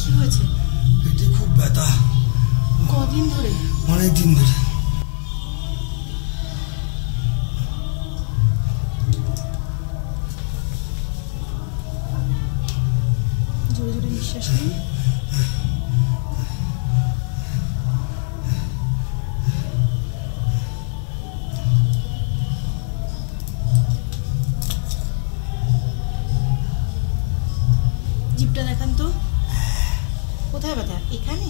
কি হয়েছে? পেটে খুব ব্যথা। কদিন ধরে? অনেক দিন ধরে। জোরে জোরে নিঃশ্বাস নিন। জিভটা দেখান তো। কোথায় ব্যথা? এখানে?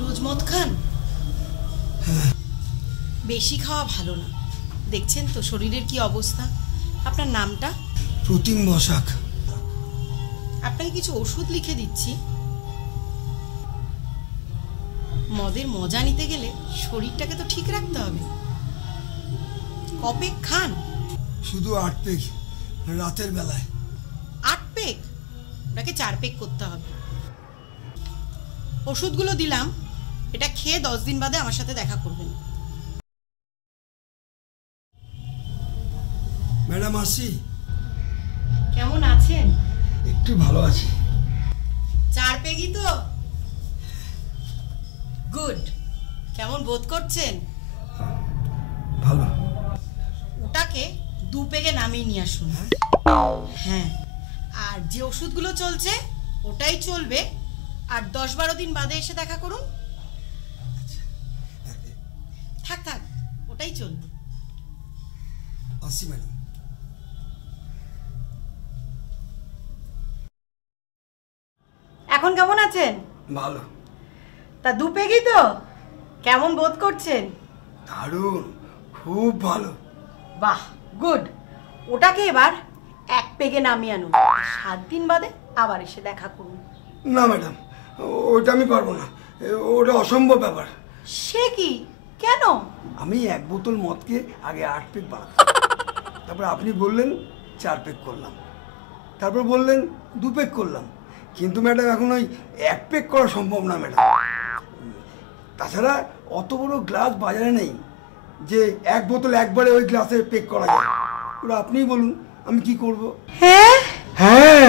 রোজ মদ খান? বেশি খাওয়া ভালো না, দেখছেন তো শরীরের কি অবস্থা। আপনার নামটা? প্রতিম বসাক। আপনাকে কিছু ওষুধ লিখে দিচ্ছি। মদের মজা নিতে গেলে শরীরটাকে তো ঠিক রাখতে হবে। কপেক খান? শুধু 8 পেগ রাতের বেলায়। 8 পেগ? ওটাকে 4 পেগ করতে হবে। ওষুধগুলো দিলাম, এটা খেয়ে 10 দিন বাদে আমার সাথে দেখা করবেন। ম্যাডাম আসি। কেমন আছেন? একটু ভালো আছি। 4 পেগই তো? গুড। কেমন বোধ করছেন? ভালো। ওটাকে 2 পেগে নামিয়ে নিয়ে আসুন। হ্যাঁ, আর যে ওষুধগুলো চলছে ওটাই চলবে, আর 10-12 দিন বাদে এসে দেখা করুন। থাক থাক, ওটাই চলবে। আসি ম্যাডাম। এখন কেমন আছেন? ভালো। তা 2 পেগই তো? কেমন বোধ করছেন? দারুণ, খুব ভালো। বাহ, গুড। ওটাকে এবার 1 পেগে নামিয়ে আনুন। 7 দিন বাদে আবার এসে দেখা করুন। না ম্যাডাম, ওটা আমি পারবো না, ওটা অসম্ভব ব্যাপার। সে কি? কেন? আমি 1 বোতল মদকে আগে 8 পেগ বানাতাম, তারপর আপনি বললেন 4 পেগ করলাম, তারপর বললেন 2 পেগ করলাম, কিন্তু ম্যাডাম এখন ওই 1 পেগ করা সম্ভব না ম্যাডাম। তাছাড়া অত বড় গ্লাস বাজারে নেই যে 1 বোতল একবারে ওই গ্লাসে পেগ করা যায়। ওরা আপনিই বলুন আমি কি করব? হ্যাঁ হ্যাঁ